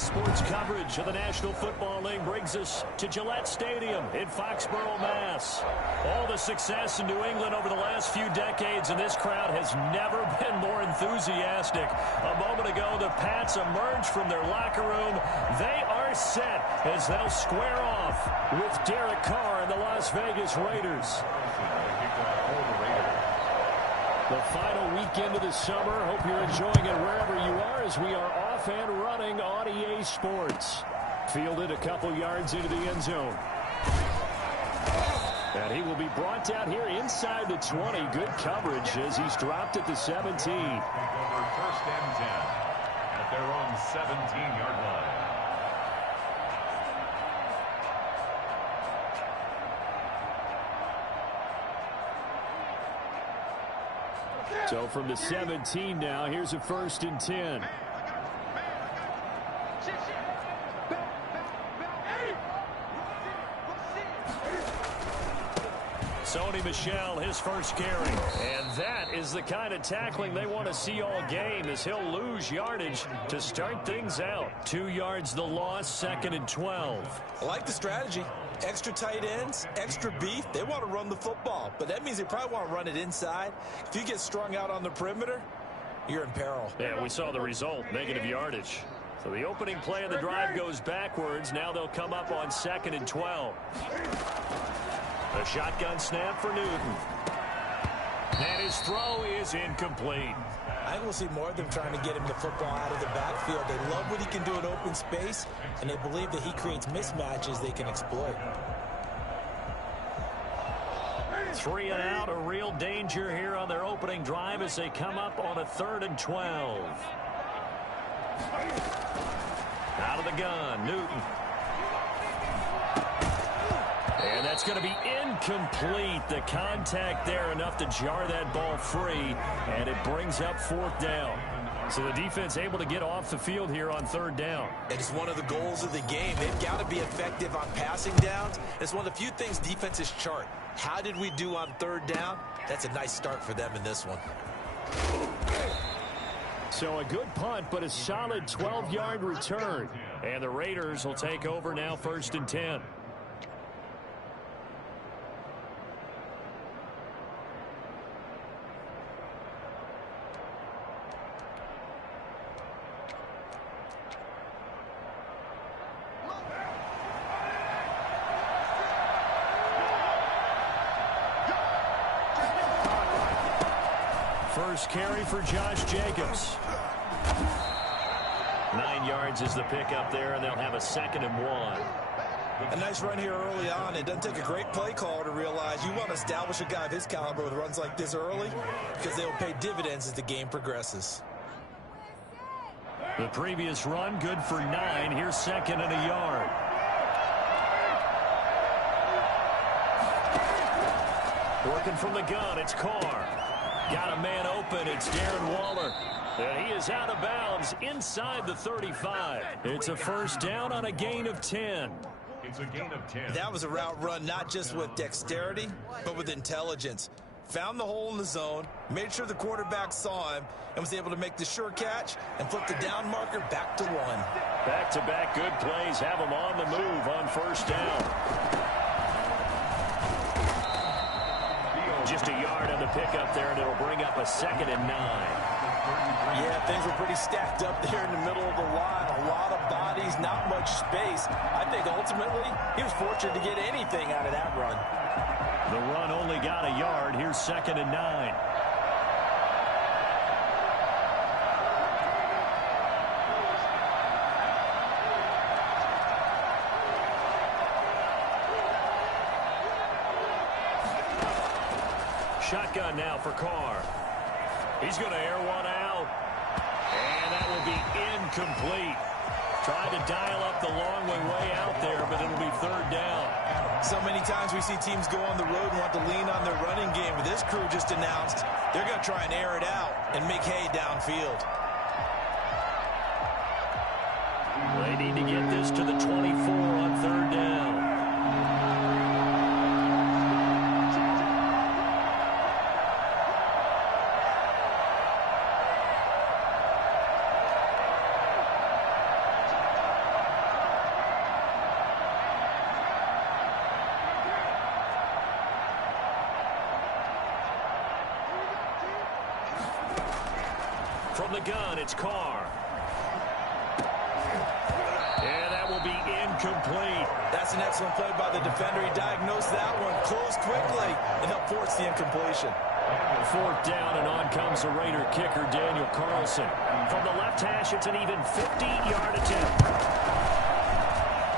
Sports coverage of the National Football League brings us to Gillette Stadium in Foxborough, Mass. All the success in New England over the last few decades, and this crowd has never been more enthusiastic. A moment ago, the Pats emerged from their locker room. They are set as they'll square off with Derek Carr and the Las Vegas Raiders. The final weekend of the summer. Hope you're enjoying it wherever you are as we are off and running on EA Sports. Fielded a couple yards into the end zone. And he will be brought down here inside the 20. Good coverage as he's dropped at the 17. First and 10 at their own 17-yard line. So from the 17 now, here's a 1st and 10. Sony Michel, his first carry. And that is the kind of tackling they want to see all game as he'll lose yardage to start things out. 2 yards the loss, 2nd and 12. I like the strategy. Extra tight ends, extra beef. They want to run the football, but that means they probably want to run it inside. If you get strung out on the perimeter, you're in peril. Yeah, we saw the result, negative yardage. So the opening play of the drive goes backwards. Now they'll come up on 2nd and 12. A shotgun snap for Newton. And his throw is incomplete. I think we'll see more of them trying to get him the football out of the backfield. They love what he can do in open space, and they believe that he creates mismatches they can exploit. 3 and out, a real danger here on their opening drive as they come up on a 3rd and 12. Out of the gun, Newton. And that's going to be incomplete. The contact there enough to jar that ball free, and it brings up 4th down. So the defense able to get off the field here on 3rd down. It is one of the goals of the game. They've got to be effective on passing downs. It's one of the few things defenses chart. How did we do on 3rd down? That's a nice start for them in this one. So a good punt, but a solid 12-yard return. And the Raiders will take over now 1st and 10. First carry for Josh Jacobs. 9 yards is the pickup there, and they'll have a 2nd and 1. A nice run here early on. It doesn't take a great play caller to realize you want to establish a guy of his caliber with runs like this early because they will pay dividends as the game progresses. The previous run, good for 9. Here's 2nd and a yard. Working from the gun, it's Carr. Got a man open. It's Darren Waller. And he is out of bounds inside the 35. It's a 1st down on a gain of 10. It's a gain of 10. That was a route run not just with dexterity, but with intelligence. Found the hole in the zone, made sure the quarterback saw him, and was able to make the sure catch and flip the down marker back to 1. Back-to-back good plays have him on the move on 1st down. Just a yard on the pickup there, and it'll bring up a 2nd and 9. Yeah, things were pretty stacked up there in the middle of the line. A lot of bodies, not much space. I think ultimately he was fortunate to get anything out of that run. The run only got a yard. Here's 2nd and 9. Shotgun now for Carr. He's going to air one out. And that will be incomplete. Tried to dial up the long way out there, but it'll be 3rd down. So many times we see teams go on the road and want to lean on their running game. But this crew just announced they're going to try and air it out and make hay downfield. They need to get this to the 24 on 3rd down. From the gun, it's Carr. And that will be incomplete. That's an excellent play by the defender. He diagnosed that one, closed quickly, and helped force the incompletion. Fourth down, and on comes the Raider kicker, Daniel Carlson. From the left hash, it's an even 50-yard attempt.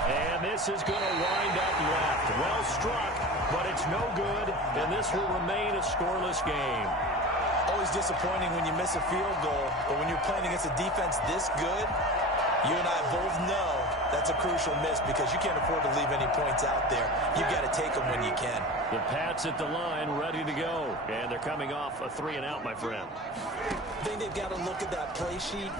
And this is going to wind up left. Well struck, but it's no good, and this will remain a scoreless game. Always disappointing when you miss a field goal, but when you're playing against a defense this good, you and I both know that's a crucial miss because you can't afford to leave any points out there. You've got to take them when you can. The Pats at the line, ready to go. And they're coming off a 3-and-out, my friend. I think they've got to look at that play sheet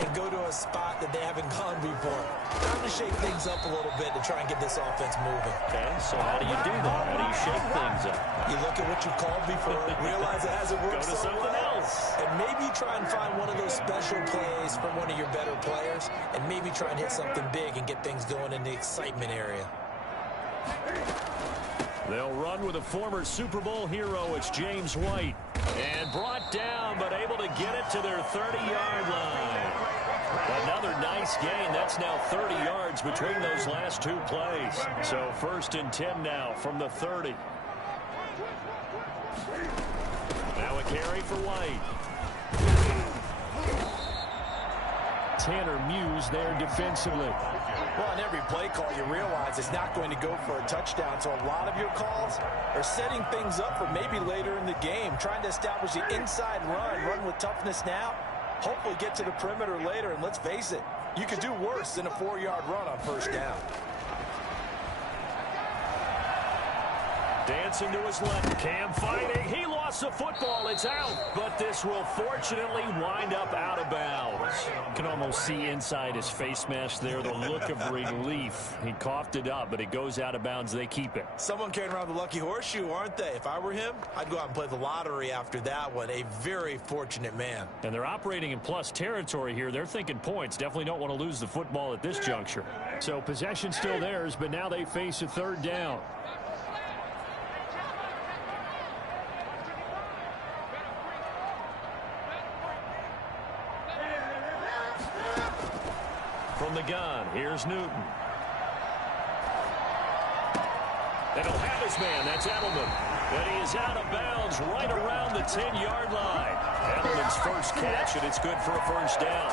and go to a spot that they haven't gone before. Time to shake things up a little bit to try and get this offense moving. Okay, so how do you do that? How do you shake things up? You look at what you called before, realize it hasn't worked Go to so something well, else. and maybe try and find one of those special plays from one of your better players, and maybe try and hit something big and get things going in the excitement area. They'll run with a former Super Bowl hero. It's James White. And brought down, but able to get it to their 30-yard line. Another nice gain. That's now 30 yards between those last two plays. So 1st and 10 now from the 30. Now a carry for White. Tanner Muse there defensively. Well, on every play call, you realize it's not going to go for a touchdown. So a lot of your calls are setting things up for maybe later in the game, trying to establish the inside run with toughness now, hopefully get to the perimeter later. And let's face it, you could do worse than a 4-yard run on 1st down. Dancing to his left. Cam fighting. He lost the football. It's out. But this will fortunately wind up out of bounds. You can almost see inside his face mask there the look of relief. He coughed it up, but it goes out of bounds. They keep it. Someone carrying around the lucky horseshoe, aren't they? If I were him, I'd go out and play the lottery after that one. A very fortunate man. And they're operating in plus territory here. They're thinking points. Definitely don't want to lose the football at this juncture. So possession still theirs, but now they face a 3rd down. From the gun, here's Newton. And he'll have his man. That's Edelman. But he is out of bounds right around the 10-yard line. Edelman's first catch, and it's good for a 1st down.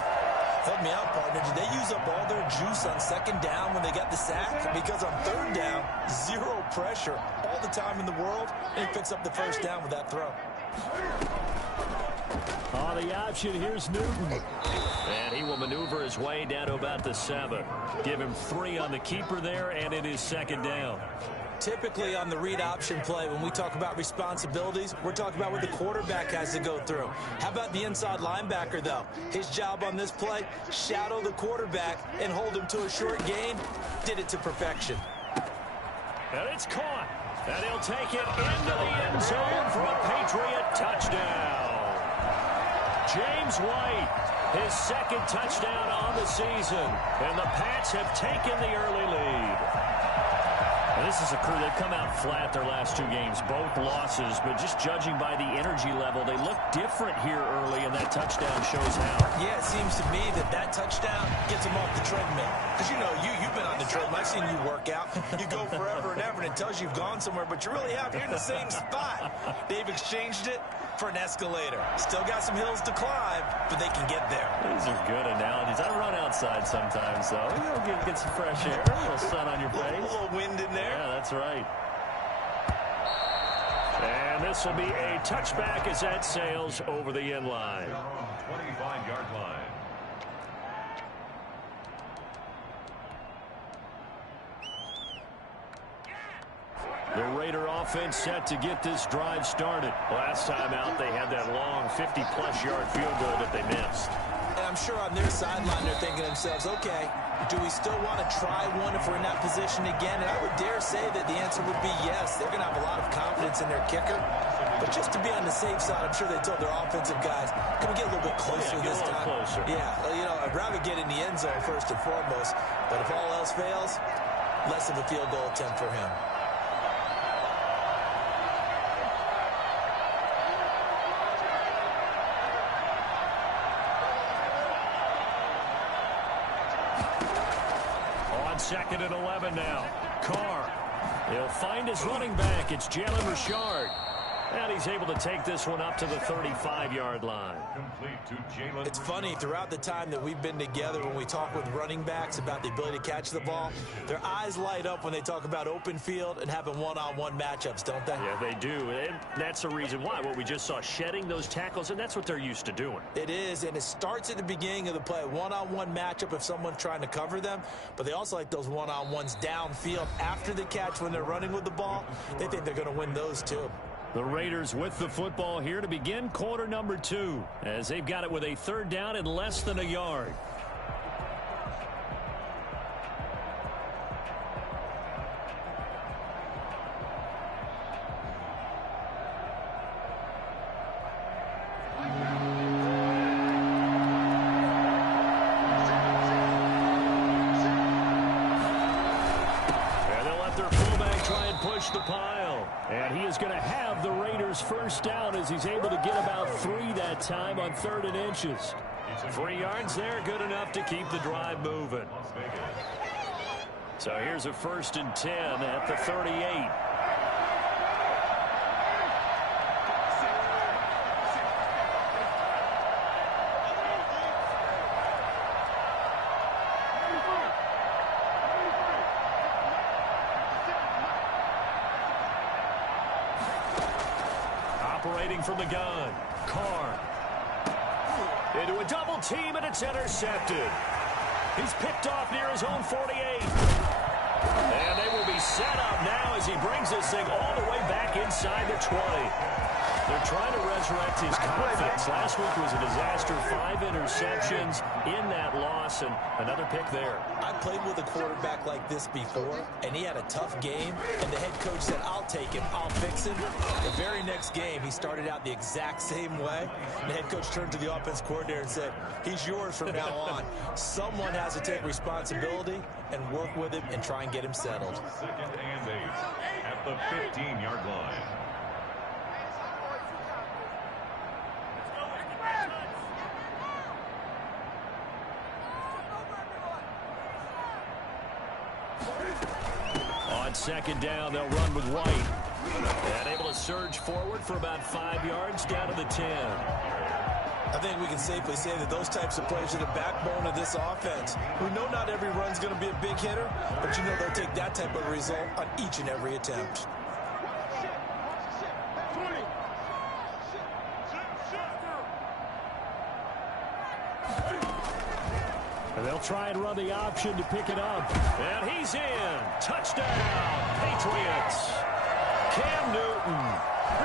Help me out, partner. Did they use up all their juice on 2nd down when they got the sack? Because on 3rd down, 0 pressure all the time in the world, and he picks up the 1st down with that throw. On the option, here's Newton. And he will maneuver his way down to about the 7. Give him 3 on the keeper there, and it is 2nd down. Typically on the read option play, when we talk about responsibilities, we're talking about what the quarterback has to go through. How about the inside linebacker, though? His job on this play, shadow the quarterback and hold him to a short gain. Did it to perfection. And it's caught. And he'll take it into the end zone for a Patriot touchdown. James White, his 2nd touchdown on the season. And the Pats have taken the early lead. And this is a crew, they've come out flat their last 2 games, both losses, but just judging by the energy level, they look different here early, and that touchdown shows how. Yeah, it seems to me that touchdown gets them off the treadmill. Because, you know, you've been on the treadmill. I've seen you work out. You go forever and ever, and it tells you you've gone somewhere, but you really have. You're in the same spot. They've exchanged it for an escalator. Still got some hills to climb, but they can get there. These are good analogies. I run outside sometimes, though. You know, get some fresh air, a little sun on your face. A little wind in there. Yeah, that's right. And this will be a touchback as that sails over the end line. 25-yard line. The Raider offense set to get this drive started. Last time out, they had that long 50-plus yard field goal that they missed. And I'm sure on their sideline they're thinking to themselves, okay, do we still want to try one if we're in that position again? And I would dare say that the answer would be yes. They're going to have a lot of confidence in their kicker. But just to be on the safe side, I'm sure they told their offensive guys, can we get a little bit closer this time? Closer. Yeah, well, you know, I'd rather get in the end zone first and foremost. But if all else fails, less of a field goal attempt for him. 2nd and 11 now. Carr. He'll find his running back. It's Jalen Richard. And he's able to take this one up to the 35-yard line. It's funny, throughout the time that we've been together, when we talk with running backs about the ability to catch the ball, their eyes light up when they talk about open field and having one-on-one matchups, don't they? Yeah, they do. And that's the reason why. What we just saw, shedding those tackles, and that's what they're used to doing. It is, and it starts at the beginning of the play. One-on-one matchup if someone's trying to cover them, but they also like those one-on-ones downfield after the catch when they're running with the ball. They think they're going to win those too. The Raiders with the football here to begin quarter number 2, as they've got it with a 3rd down and less than a yard. And they'll let their fullback try and push the pile. And he is going to have the Raiders 1st down as he's able to get about 3 that time on 3rd and inches. 3 yards there, good enough to keep the drive moving. So here's a 1st and 10 at the 38. Operating from the gun, Carr. Into a double team, and it's intercepted. He's picked off near his own 48. And they will be set up now as he brings this thing all the way back inside the 20. They're trying to resurrect his confidence. Last week was a disaster. 5 interceptions in that loss, and another pick there. I played with a quarterback like this before, and he had a tough game, and the head coach said, I'll take him, I'll fix him. The very next game, he started out the exact same way. The head coach turned to the offense coordinator and said, he's yours from now on. Someone has to take responsibility and work with him and try and get him settled. 2nd and 8 at the 15-yard line. On 2nd down, they'll run with White. And able to surge forward for about 5 yards down to the 10. I think we can safely say that those types of plays are the backbone of this offense. We know not every run's going to be a big hitter, but you know they'll take that type of result on each and every attempt. And they'll try and run the option to pick it up. And he's in. Touchdown, Patriots. Cam Newton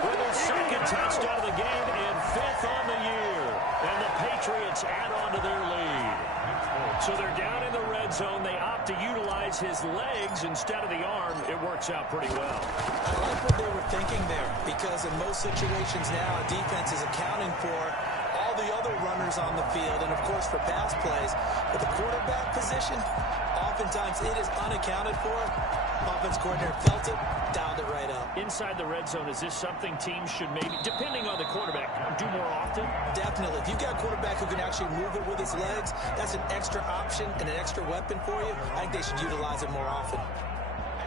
with his 2nd touchdown of the game and 5th on the year. And the Patriots add on to their lead. So they're down in the red zone. They opt to utilize his legs instead of the arm. It works out pretty well. I like what they were thinking there, because in most situations now, a defense is accounting for all the other runners on the field, and of course for pass plays. But the quarterback position, oftentimes it is unaccounted for. Offense coordinator felt it, dialed it right up. Inside the red zone, is this something teams should maybe, depending on the quarterback, do more often? Definitely. If you've got a quarterback who can actually move it with his legs, that's an extra option and an extra weapon for you. I think they should utilize it more often.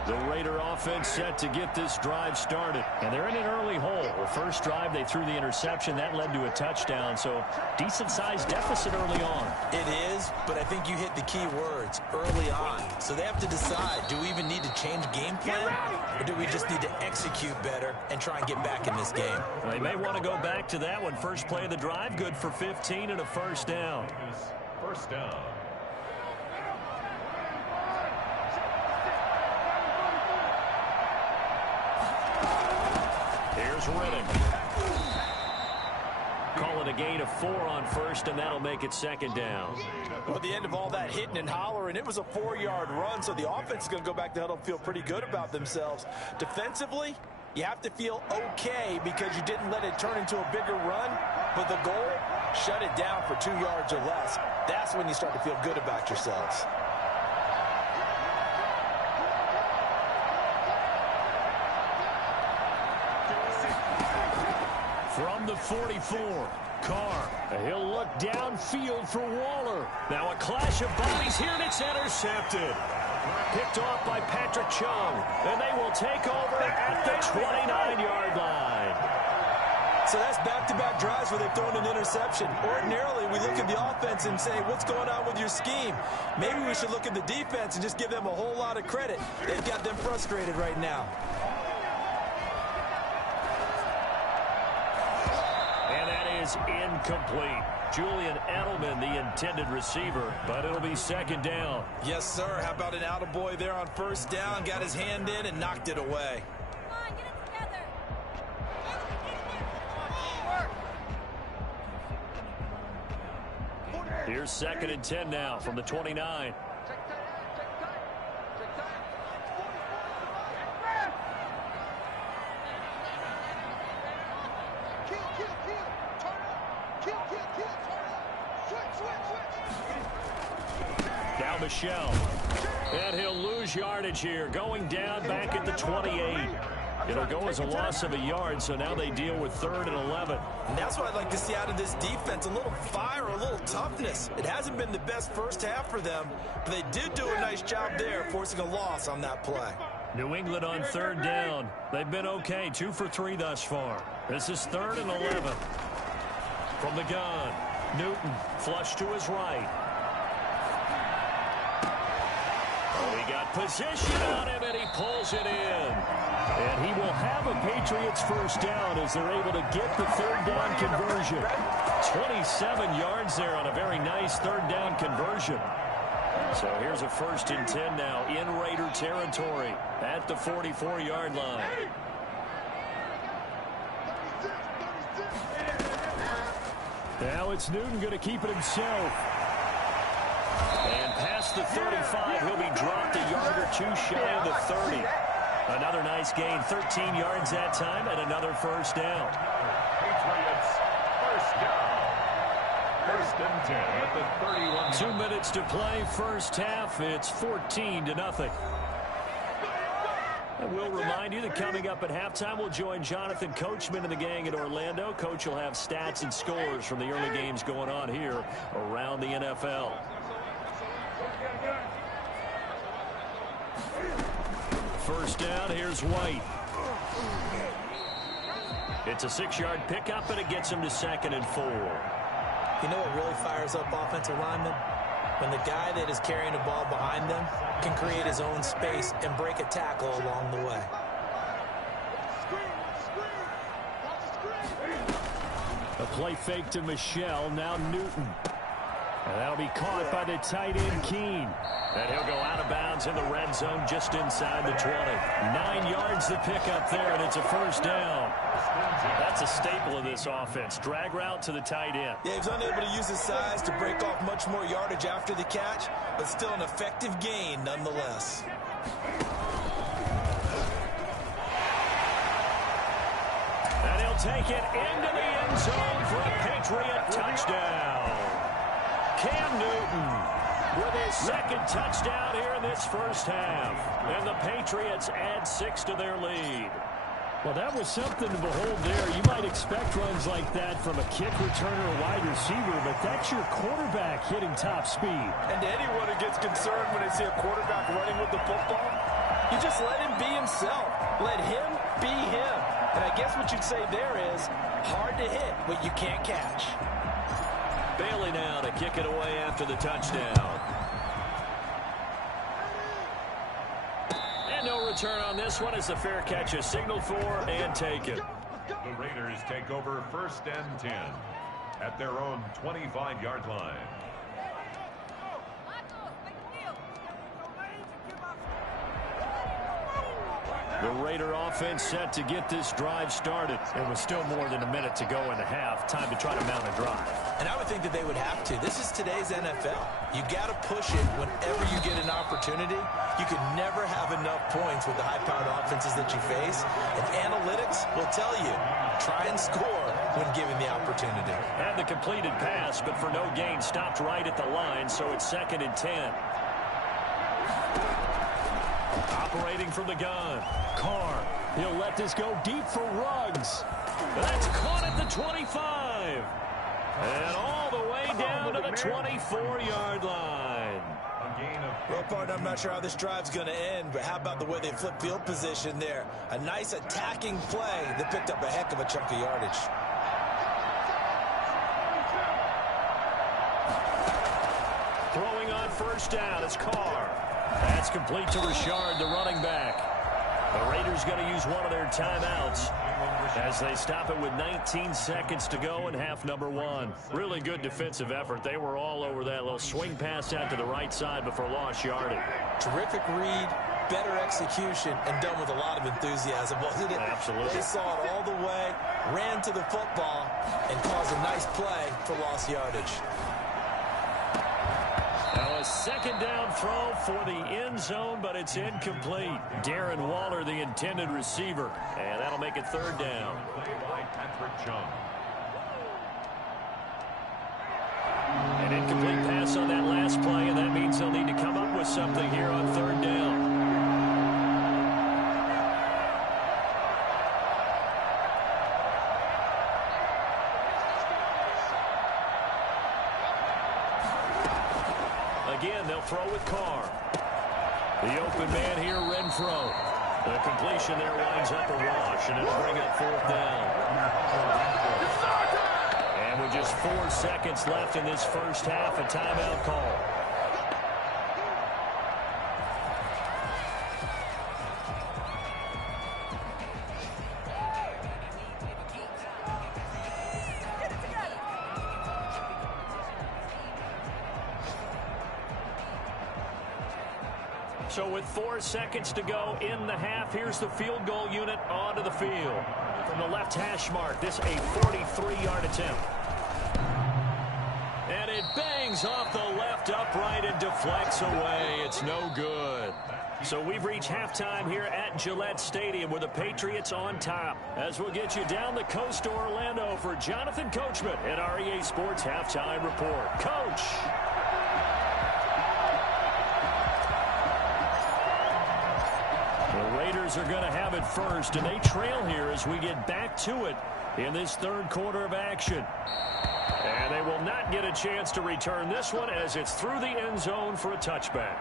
The Raider offense set to get this drive started. And they're in an early hole. The first drive, they threw the interception. That led to a touchdown. So decent-sized deficit early on. It is, but I think you hit the key words, early on. So they have to decide, do we even need to change game plan? Or do we just need to execute better and try and get back in this game? They may want to go back to that one. First play of the drive, good for 15 and a 1st down. 1st down. Here's Riddick. Call it a gain of 4 on 1st, and that'll make it 2nd down. Well, at the end of all that hitting and hollering, it was a 4-yard run, so the offense is going to go back to huddle and feel pretty good about themselves. Defensively, you have to feel okay because you didn't let it turn into a bigger run, but the goal, shut it down for 2 yards or less. That's when you start to feel good about yourselves. From the 44, Carr. He'll look downfield for Waller. Now a clash of bodies here, and it's intercepted. Picked off by Patrick Chung. And they will take over at the 29-yard line. So that's back-to-back drives where they've thrown an interception. Ordinarily, we look at the offense and say, what's going on with your scheme? Maybe we should look at the defense and just give them a whole lot of credit. They've got them frustrated right now. And that is incomplete. Julian Edelman, the intended receiver, but it'll be second down. Yes, sir. How about an attaboy there on first down? Got his hand in and knocked it away. Here's second and 10 now from the 29. Now Michelle. And he'll lose yardage here. Going down back at the 28. It'll go as a loss of a yard, so now they deal with 3rd and 11. And that's what I'd like to see out of this defense, a little fire, a little toughness. It hasn't been the best first half for them, but they did do a nice job there, forcing a loss on that play. New England on 3rd down. They've been okay, 2 for 3 thus far. This is 3rd and 11. From the gun, Newton flush to his right. Oh, he got position on him, and he pulls it in. And he will have a Patriots first down as they're able to get the 3rd down conversion. 27 yards there on a very nice 3rd down conversion. So here's a 1st and 10 now in Raider territory at the 44-yard line. Now it's Newton going to keep it himself. And past the 35, he'll be dropped a yard or 2 shy of the 30. Another nice gain, 13 yards that time, and another first down. Patriots first down. 1st and 10 at the 31. 2 minutes to play, first half. It's 14-0. I will remind you that coming up at halftime, we'll join Jonathan Coachman and the gang in Orlando. Coach will have stats and scores from the early games going on here around the NFL. First down, here's White. It's a 6-yard pickup, and it gets him to 2nd and 4. You know what really fires up offensive linemen? When the guy that is carrying the ball behind them can create his own space and break a tackle along the way. A play fake to Michelle, now Newton. And that'll be caught by the tight end, Keene. And he'll go out of bounds in the red zone just inside the 20. 9 yards to pick up there, and it's a first down. That's a staple of this offense. Drag route to the tight end. Yeah, he's unable to use his size to break off much more yardage after the catch, but still an effective gain nonetheless. And he'll take it into the end zone for a Patriot touchdown. Cam Newton with his 2nd touchdown here in this first half. And the Patriots add 6 to their lead. Well, that was something to behold there. You might expect runs like that from a kick returner or wide receiver, but that's your quarterback hitting top speed. And to anyone who gets concerned when they see a quarterback running with the football, you just let him be himself. Let him be him. And I guess what you'd say there is hard to hit what you can't catch. Bailey now to kick it away after the touchdown. And no return on this one as the fair catch is signaled for and taken. The Raiders take over 1st and 10 at their own 25-yard line. The Raider offense set to get this drive started. It was still more than a minute to go in the half. Time to try to mount a drive. And I would think that they would have to. This is today's NFL. You got to push it whenever you get an opportunity. You can never have enough points with the high-powered offenses that you face. And analytics will tell you, try and score when given the opportunity. Had the completed pass, but for no gain, stopped right at the line, so it's 2nd and 10. Operating from the gun. Carr. He'll let this go deep for Ruggs. That's caught at the 25. And all the way down to the 24-yard line. gain of... Well, partner, I'm not sure how this drive's going to end, but how about the way they flip field position there? A nice attacking play that picked up a heck of a chunk of yardage. Throwing on first down, it's Carr. That's complete to Richard, the running back. The Raiders going to use one of their timeouts as they stop it with 19 seconds to go in half number one. Really good defensive effort. They were all over that little swing pass out to the right side before lost yardage. Terrific read, better execution, and done with a lot of enthusiasm, wasn't it? Absolutely. They saw it all the way, ran to the football, and caused a nice play for lost yardage. Now a second down throw for the end zone, but it's incomplete. Darren Waller, the intended receiver, and that'll make it third down. By Patrick Chung. An incomplete pass on that last play, and that means they'll need to come up with something here on third down. Again, they'll throw with Carr. The open man here, Renfro. The completion there winds up a wash, and it'll bring up fourth down. And with just 4 seconds left in this first half, a timeout call. So with 4 seconds to go in the half, here's the field goal unit onto the field. From the left hash mark, this a 43-yard attempt. And it bangs off the left upright and deflects away. It's no good. So we've reached halftime here at Gillette Stadium with the Patriots on top. As we'll get you down the coast to Orlando for Jonathan Coachman at our EA Sports Halftime Report. Coach! The Raiders are going to have it first, and they trail here as we get back to it in this third quarter of action. And they will not get a chance to return this one as it's through the end zone for a touchback.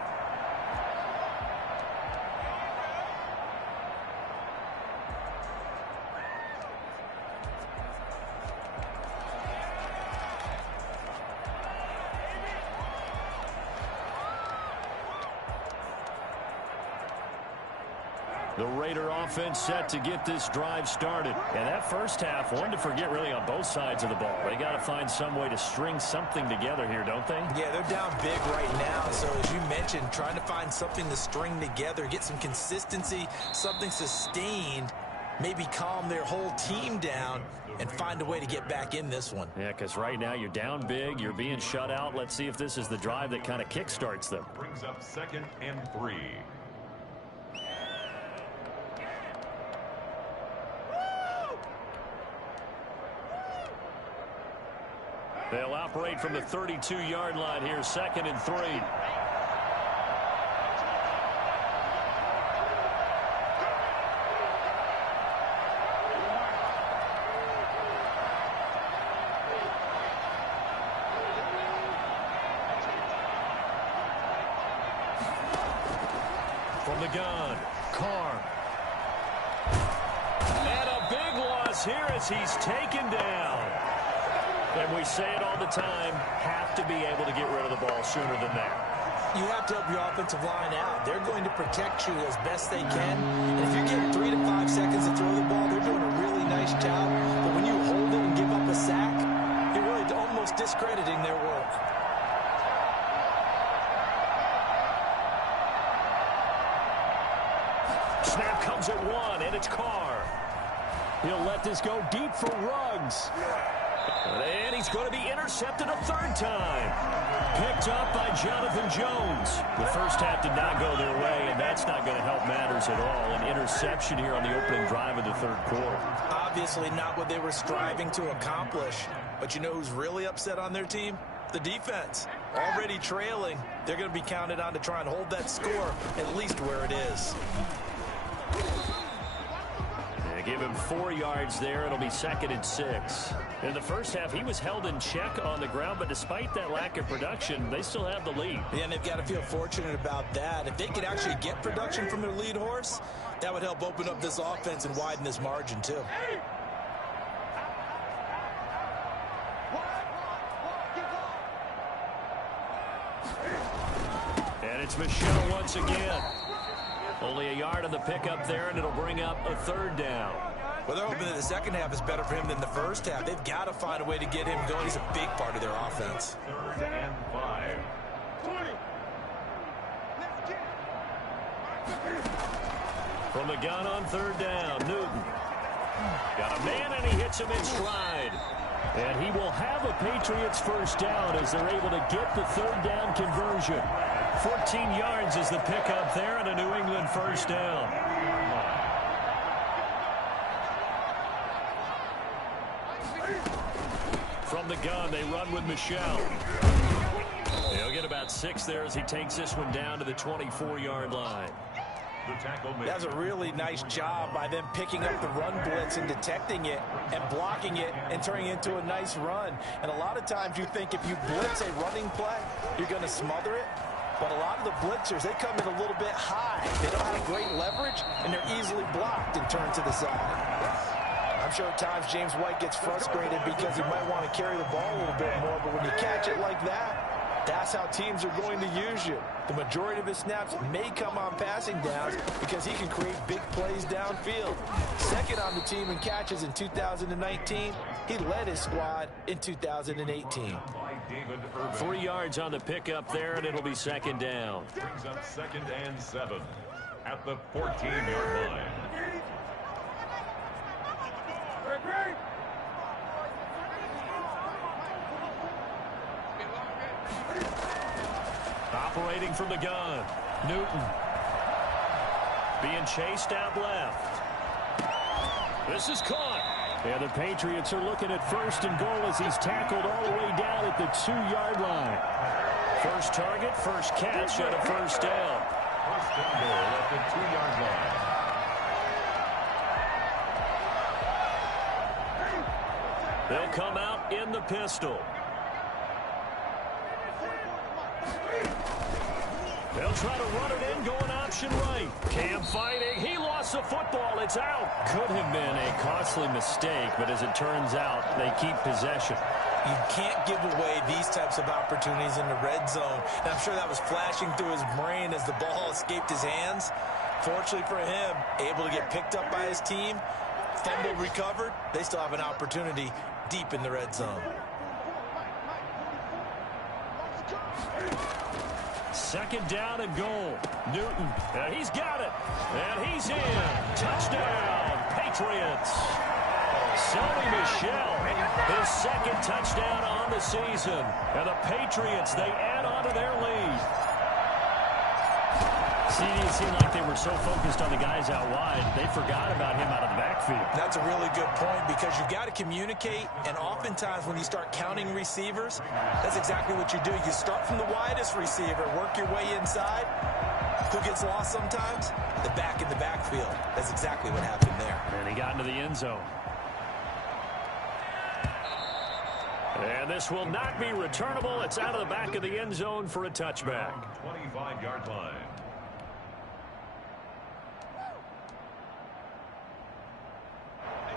The Raider offense set to get this drive started. And that first half, one to forget really on both sides of the ball. They got to find some way to string something together here, don't they? Yeah, they're down big right now. So as you mentioned, trying to find something to string together, get some consistency, something sustained, maybe calm their whole team down and find a way to get back in this one. Yeah, because right now you're down big, you're being shut out. Let's see if this is the drive that kind of kickstarts them. Brings up 2nd and 3. They'll operate from the 32-yard line here, 2nd and 3. From the gun, Carr. And a big loss here as he's taken down. And we say it all the time, have to be able to get rid of the ball sooner than that. You have to help your offensive line out. They're going to protect you as best they can. And if you're getting 3 to 5 seconds to throw the ball, they're doing a really nice job. But when you hold it and give up a sack, you're really almost discrediting their work. Snap comes at 1, and it's Carr. He'll let this go deep for Ruggs. And he's going to be intercepted a third time. Picked up by Jonathan Jones. The first half did not go their way, and that's not going to help matters at all. An interception here on the opening drive of the third quarter. Obviously not what they were striving to accomplish. But you know who's really upset on their team? The defense. Already trailing. They're going to be counted on to try and hold that score at least where it is. give him 4 yards there. It'll be 2nd and 6. In the first half, he was held in check on the ground, but despite that lack of production, they still have the lead. Yeah, and they've got to feel fortunate about that. If they could actually get production from their lead horse, that would help open up this offense and widen this margin, too. And it's Michel once again. Only a yard on the pickup there, and it'll bring up a 3rd down. Well, they're hoping that the second half is better for him than the first half. They've got to find a way to get him going. He's a big part of their offense. 3rd and 5. 20. From the gun on 3rd down, Newton. Got a man, and he hits him in stride. And he will have a Patriots 1st down as they're able to get the 3rd down conversion. 14 yards is the pickup there, and a New England 1st down. From the gun, they run with Michel. He'll get about 6 there as he takes this one down to the 24-yard line. That's a really nice job by them picking up the run blitz and detecting it and blocking it and turning it into a nice run. And a lot of times you think if you blitz a running play, you're going to smother it. But a lot of the blitzers, they come in a little bit high. They don't have great leverage, and they're easily blocked and turned to the side. I'm sure at times James White gets frustrated because he might want to carry the ball a little bit more, but when you catch it like that, that's how teams are going to use you. The majority of his snaps may come on passing downs because he can create big plays downfield. 2nd on the team in catches in 2019. He led his squad in 2018. 3 yards on the pickup there, and it'll be 2nd down. Brings up 2nd and 7 at the 14-yard line. Operating from the gun, Newton. Being chased out left. This is caught. And the Patriots are looking at 1st and goal as he's tackled all the way down at the 2-yard line. First target, first catch, and a 1st down. 1st and goal at the 2-yard line. They'll come out in the pistol. They'll try to run it in, going option right. Cam fighting. He lost the football. It's out. Could have been a costly mistake, but as it turns out, they keep possession. You can't give away these types of opportunities in the red zone. And I'm sure that was flashing through his brain as the ball escaped his hands. Fortunately for him, able to get picked up by his team, fumble recovered. They still have an opportunity deep in the red zone. 2nd down and goal. Newton, and he's got it. And he's in. Touchdown, Patriots. Sony Michel, his 2nd touchdown on the season. And the Patriots, they add on to their lead. See, it seemed like they were so focused on the guys out wide, they forgot about him out of the backfield. That's a really good point because you've got to communicate, and oftentimes when you start counting receivers, that's exactly what you do. You start from the widest receiver, work your way inside. Who gets lost sometimes? The back in the backfield. That's exactly what happened there. And he got into the end zone. And this will not be returnable. It's out of the back of the end zone for a touchback. 25-yard line.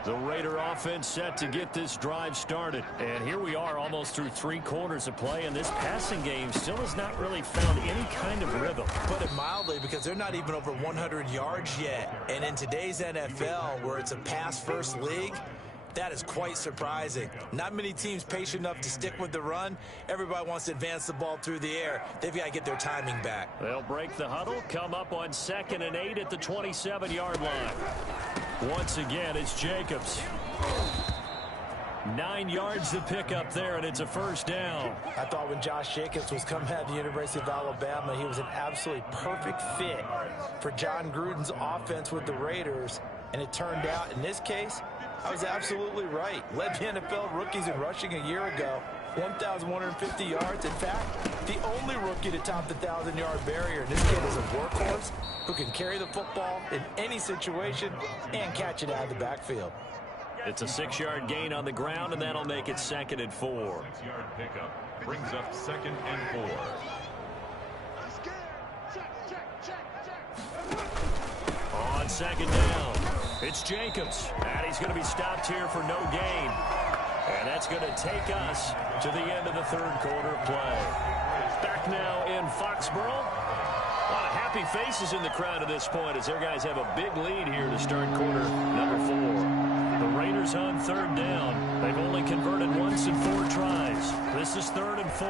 The Raider offense set to get this drive started. And here we are almost through 3 quarters of play, and this passing game still has not really found any kind of rhythm. Put it mildly, because they're not even over 100 yards yet. And in today's NFL, where it's a pass-first league, that is quite surprising. Not many teams patient enough to stick with the run. Everybody wants to advance the ball through the air. They've got to get their timing back. They'll break the huddle, come up on 2nd and 8 at the 27-yard line. Once again, it's Jacobs. 9 yards to pick up there, and it's a 1st down. I thought when Josh Jacobs was coming out of the University of Alabama, he was an absolutely perfect fit for John Gruden's offense with the Raiders. And it turned out, in this case, I was absolutely right. Led the NFL rookies in rushing a year ago. 1,150 yards. In fact, the only rookie to top the 1,000-yard barrier. This kid is a workhorse who can carry the football in any situation and catch it out of the backfield. It's a 6-yard gain on the ground, and that'll make it 2nd and 4. 6-yard pickup brings up 2nd and 4. On 2nd down, it's Jacobs, and he's going to be stopped here for no gain. And that's going to take us to the end of the 3rd quarter of play. Back now in Foxborough. A lot of happy faces in the crowd at this point as their guys have a big lead here to start quarter number 4. The Raiders on 3rd down. They've only converted once in 4 tries. This is 3rd and 4.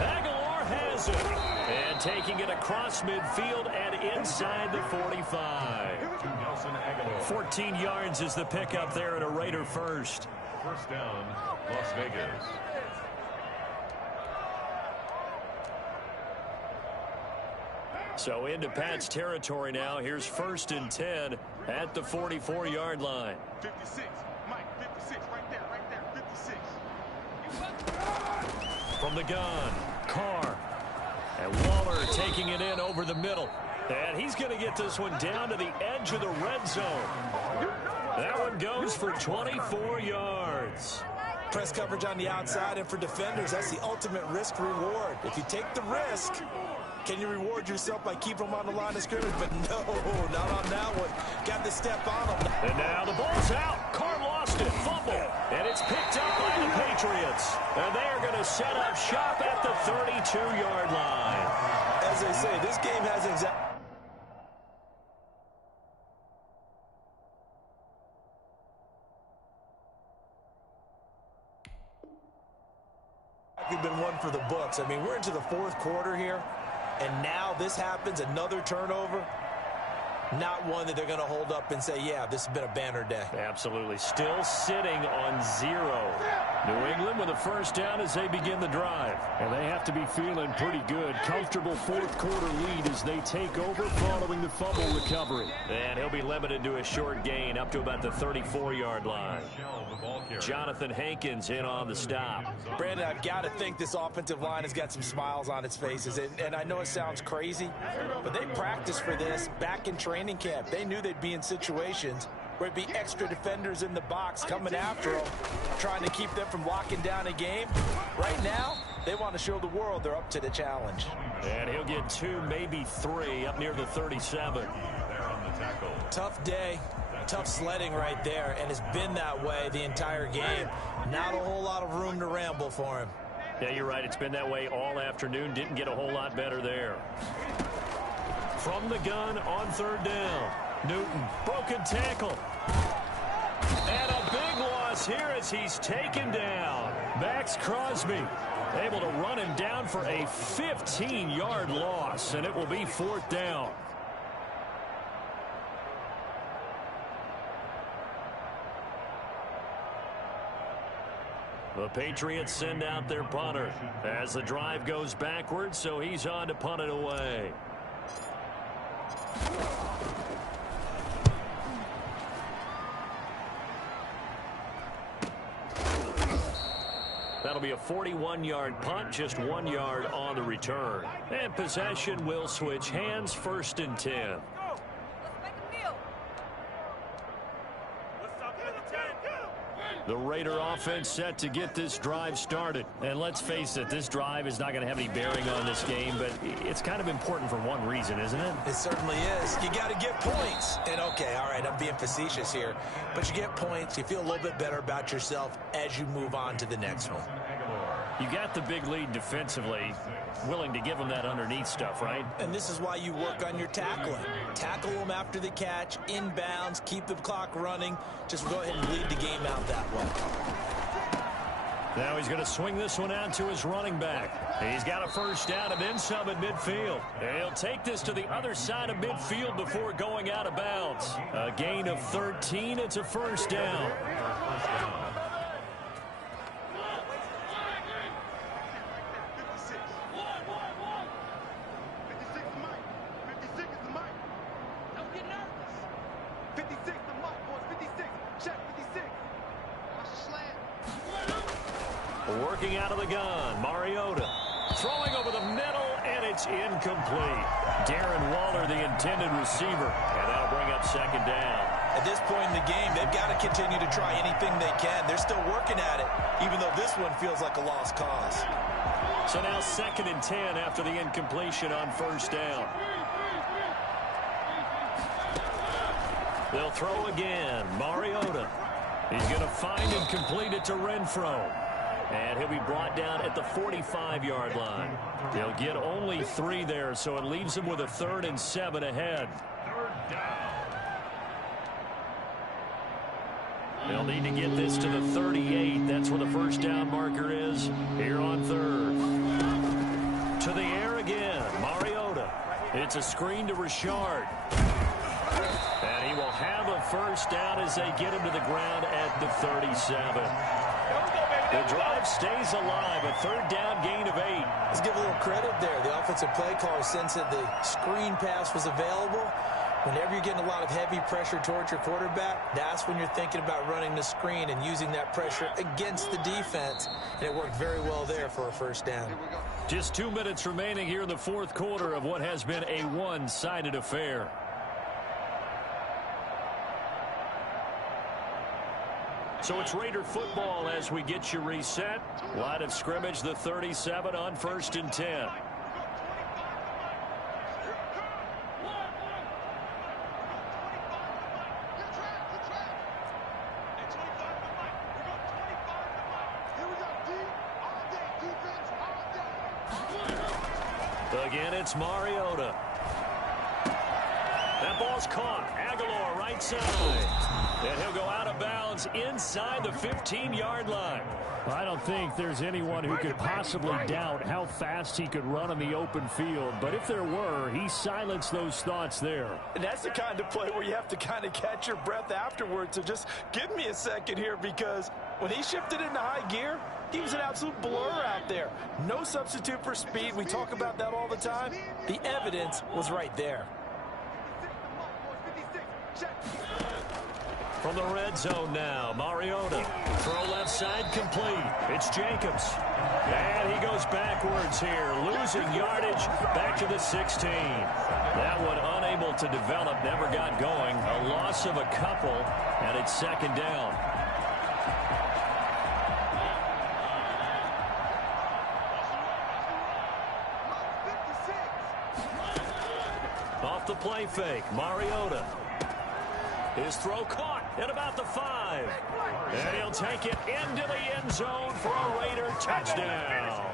Aguilar has it. And taking it across midfield and inside the 45. 14 yards is the pickup there at a Raider first. 1st down, Las Vegas. So into Pat's territory now. Here's 1st and 10 at the 44-yard line. 56, Mike, 56, right there, 56. From the gun, Carr. And Waller taking it in over the middle. And he's going to get this one down to the edge of the red zone. That one goes for 24 yards. Press coverage on the outside, and for defenders, that's the ultimate risk-reward. If you take the risk, can you reward yourself by keeping them on the line of scrimmage? But no, not on that one. Got the step on them. And now the ball's out. Carr lost it. Fumble. And it's picked up by the Patriots. And they are going to set up shop at the 32-yard line. As they say, this game has exactly been one for the books. I mean, we're into the 4th quarter here, and now this happens, another turnover. Not one that they're going to hold up and say, yeah, this has been a banner day. Absolutely. Still sitting on 0. New England with a 1st down as they begin the drive. And they have to be feeling pretty good. Comfortable 4th quarter lead as they take over following the fumble recovery. And he'll be limited to a short gain up to about the 34-yard line. Jonathan Hankins in on the stop. Brandon, I've got to think this offensive line has got some smiles on its faces. And I know it sounds crazy, but they practiced for this back in training camp. They knew they'd be in situations where it'd be extra defenders in the box coming after them, trying to keep them from locking down a game. Right now, they want to show the world they're up to the challenge. And he'll get 2, maybe 3 up near the 37. Tough day. Tough sledding right there, and it's been that way the entire game. Not a whole lot of room to ramble for him. Yeah, you're right. It's been that way all afternoon. Didn't get a whole lot better there. From the gun on 3rd down. Newton, broken tackle. And a big loss here as he's taken down. Max Crosby able to run him down for a 15-yard loss, and it will be 4th down. The Patriots send out their punter as the drive goes backwards, so he's on to punt it away. That'll be a 41-yard punt, just 1 yard on the return. And possession will switch hands, 1st and 10. The Raider offense set to get this drive started. And let's face it, this drive is not going to have any bearing on this game, but it's kind of important for one reason, isn't it? It certainly is. You got to get points. And, okay, all right, I'm being facetious here. But you get points. You feel a little bit better about yourself as you move on to the next one. You got the big lead defensively, willing to give them that underneath stuff, right? And this is why you work on your tackling. Tackle them after the catch, inbounds, keep the clock running. Just go ahead and bleed the game out that way. Now he's going to swing this one out to his running back. He's got a 1st down and then some at midfield. He'll take this to the other side of midfield before going out of bounds. A gain of 13. It's a 1st down. Working out of the gun, Mariota. Throwing over the middle, and it's incomplete. Darren Waller, the intended receiver, and that'll bring up second down. At this point in the game, they've got to continue to try anything they can. They're still working at it, even though this one feels like a lost cause. So now 2nd and 10 after the incompletion on first down. They'll throw again. Mariota. He's going to find and complete it to Renfro. And he'll be brought down at the 45-yard line. They'll get only 3 there, so it leaves them with a 3rd and 7 ahead. They'll need to get this to the 38. That's where the first down marker is here on 3rd. To the air again. Mariota. It's a screen to Richard. And he will have a first down as they get him to the ground at the 37. The drive stays alive. A 3rd down gain of 8. Let's give a little credit there. The offensive play caller sensed that the screen pass was available. Whenever you're getting a lot of heavy pressure towards your quarterback, that's when you're thinking about running the screen and using that pressure against the defense. And it worked very well there for a first down. Just 2 minutes remaining here in the 4th quarter of what has been a one-sided affair. So it's Raider football as we get you reset. Line of scrimmage, the 37 on 1st and 10. Again, it's Mariota. That ball's caught. Aguilar right side. And he'll go out of bounds inside the 15-yard line. I don't think there's anyone who could possibly doubt how fast he could run on the open field. But if there were, he silenced those thoughts there. And that's the kind of play where you have to kind of catch your breath afterwards. So just give me a second here, because when he shifted into high gear, he was an absolute blur out there. No substitute for speed. We talk about that all the time. The evidence was right there. From the red zone now, Mariota. Throw left side complete. It's Jacobs. And he goes backwards here, losing yardage back to the 16. That one unable to develop, never got going. A loss of a couple, and it's 2nd down. Off the play fake, Mariota. His throw caught at about the 5. And he'll take it into the end zone for a Raider touchdown.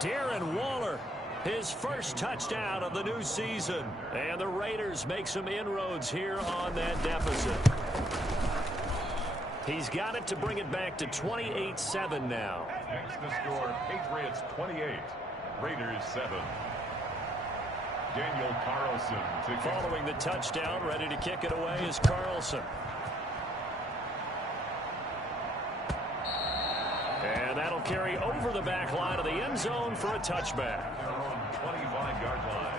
Darren Waller, his first touchdown of the new season. And the Raiders make some inroads here on that deficit. He's got it to bring it back to 28-7 now. Next to score, Patriots 28, Raiders 7. Daniel Carlson. Following the touchdown, ready to kick it away is Carlson. And that'll carry over the back line of the end zone for a touchback. 25-yard line.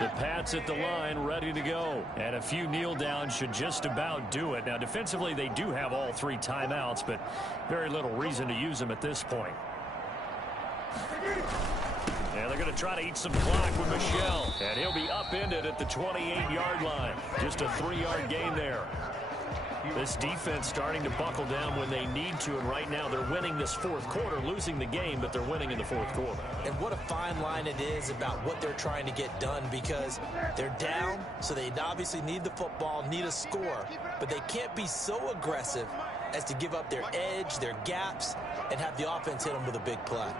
The Pats at the line, ready to go. And a few kneel downs should just about do it. Now, defensively, they do have all 3 timeouts, but very little reason to use them at this point. And they're going to try to eat some clock with Michel. And he'll be upended at the 28-yard line. Just a 3-yard gain there. This defense starting to buckle down when they need to, and right now they're winning this 4th quarter, losing the game, but they're winning in the 4th quarter. And what a fine line it is about what they're trying to get done, because they're down, so they obviously need the football, need a score, but they can't be so aggressive as to give up their edge, their gaps, and have the offense hit them with a big play.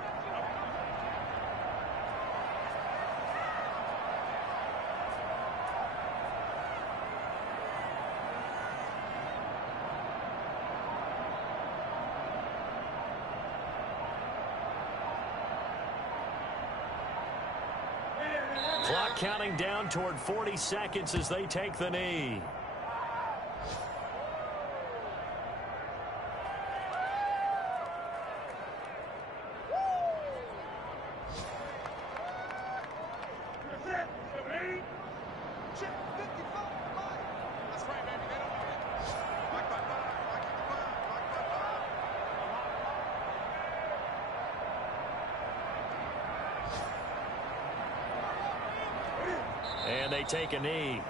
Clock counting down toward 40 seconds as they take the knee. and they take a knee.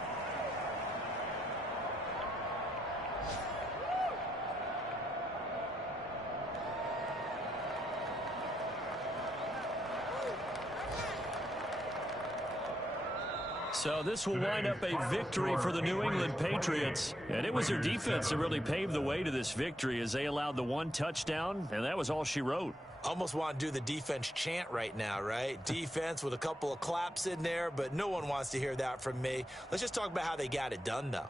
So this will wind up a victory for the New England Patriots. And it was their defense that really paved the way to this victory as they allowed the one touchdown, and that was all she wrote. Almost want to do the defense chant right now, right? Defense with a couple of claps in there, but no one wants to hear that from me. Let's just talk about how they got it done, though.